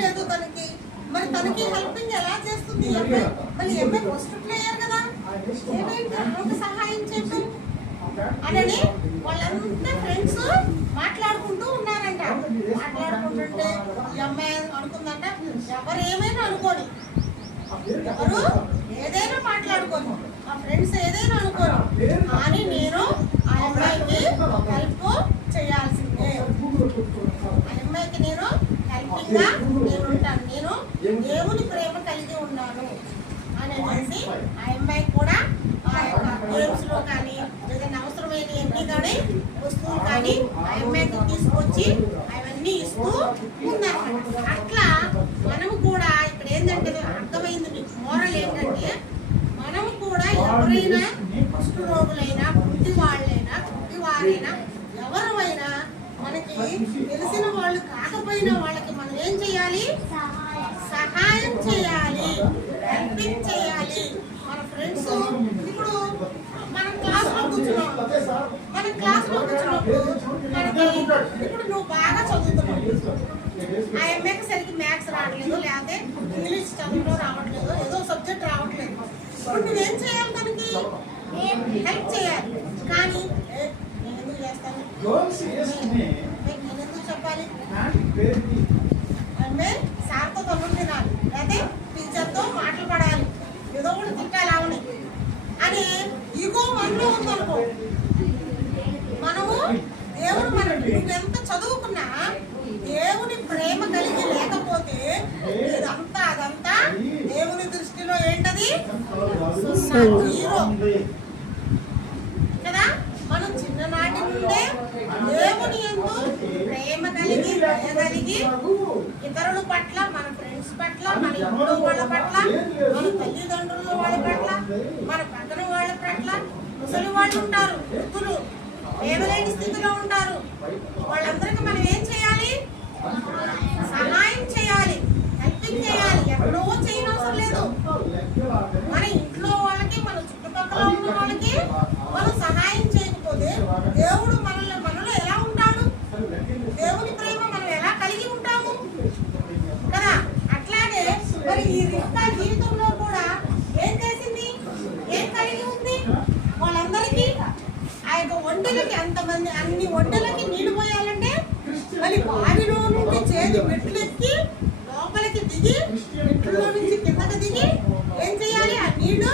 లేదు తనకి. మరి తనకి హెల్పింగ్ ఎలా చేస్తుంది ఎంఐ? మళ్ళీ ఎంఐ ఫస్ట్ ప్లేయర్ కదా, ఏమైంది ఆమెకు సహాయం చేయటం అని వాళ్ళంతా ఫ్రెండ్స్ మాట్లాడుకుంటూ ఉన్నారంట. మాట్లాడుకుంటుంటే ఈ అమ్మాయి అనుకుందంట, ఎవరు ఏమైనా అనుకోని, ఎవరు ఏదైనా మాట్లాడుకోను, మా ఫ్రెండ్స్ ఏదైనా అనుకోను, కానీ నేను ఆ అమ్మాయికి హెల్ప్ చేయాల్సిందే. ఆ అమ్మాయికి నేను హెల్పింగ్ గా నేను ఉంటాను, నేను దేవుని ప్రేమ కలిగి ఉన్నాను అని అనేసి ఆ అమ్మాయి కూడా ఆ యొక్క గేమ్స్ లో కానీ ఏదైనా అవసరమైనవన్నీ కానీ వస్తువులు కానీ ఆ అమ్మాయికి తీసుకొచ్చి అవన్నీ ఇస్తూ ఉందన్నమాట. అట్లా మనము కూడా ఇక్కడ ఏంటంటే అర్థమైంది మీకు మోరల్ ఏంటంటే, మనము కూడా ఎవరైనా కుష్ఠ రోగులైనా పుట్టి వాళ్ళైనా పుట్టి వారైనా ఎవరైనా మనకి తెలిసిన వాళ్ళు కాకపోయినా వాళ్ళకి మనం ఏం చేయాలి? సహాయం చేయాలి, హెల్పింగ్ చేయాలి. మన ఫ్రెండ్స్ ఇప్పుడు మనం క్లాస్లో కూర్చున్నప్పుడు మనకి ఇప్పుడు నువ్వు బాగా చదువుతున్నావు, ఆ ఎంఏకి సరిగ్గా మ్యాథ్స్ రావట్లేదు, లేకపోతే ఇంగ్లీష్ చదువులో రావట్లేదు, ఏదో సబ్జెక్ట్ రావట్లేదు, ఇప్పుడు నువ్వేం చేయాలి? దానికి హెల్ప్ చేయాలి. కానీ నేను ఎందుకు చేస్తాను, నేను ఎందుకు చెప్పాలి? సార్తో తమ్ముడు తినాలి, లేకపోతే టీచర్తో మాటలు పడాలి, ఏదో కూడా తిట్టాలి అవుని అని ఈగో మనలో ఉందనుకో, మనము దేవుడు నువ్వెంత చదువుకున్నా దేవుని ప్రేమ కలిగి లేకపోతే అదంతా దేవుని దృష్టిలో ఏంటది? హీరో కదా. మనం చిన్ననాటి నుండే దేవుని యందు ప్రేమ కలిగి దయగలిగి ఇతరుల పట్ల, మన ఫ్రెండ్స్ పట్ల, మన ఇంట్లో వాళ్ళ పట్ల, మన తల్లిదండ్రుల వాళ్ళ పట్ల, మన పక్కన వాళ్ళ పట్ల, ముసలి వాళ్ళు ఉంటారు, వృద్ధులు లేవలేని స్థితిలో ఉంటారు, వాళ్ళందరికీ మనం ఏం చేయాలి? సహాయం చేయాలి, హెల్పింగ్ చేయాలి. ఎక్కడో చేయనవసరం లేదు, మన ఇంట్లో వాళ్ళకి, మన చుట్టుపక్కల ఉన్న వాళ్ళకి మనం సహాయం చేయకపోతే దేవుడు మనలో ఎలా ఉంటాడు? దేవుని ప్రేమ మనం ఎలా కలిగి ఉంటాము కదా. అట్లాగే మరి ఈ రిక్కా జీవితంలో కూడా ఏం చేసింది? ఏం కలిగి ఉంది? వాళ్ళందరికీ ఆ యొక్క ఒంటెలకి అంతమంది అన్ని ఒంటెలకి నీళ్లు పోయాలంటే మరి బావిలో నుండి చేతి మెట్లెక్కి లోపలికి దిగి మెట్లలో నుంచి కిందకి దిగి ఏం చేయాలి? ఆ నీళ్లు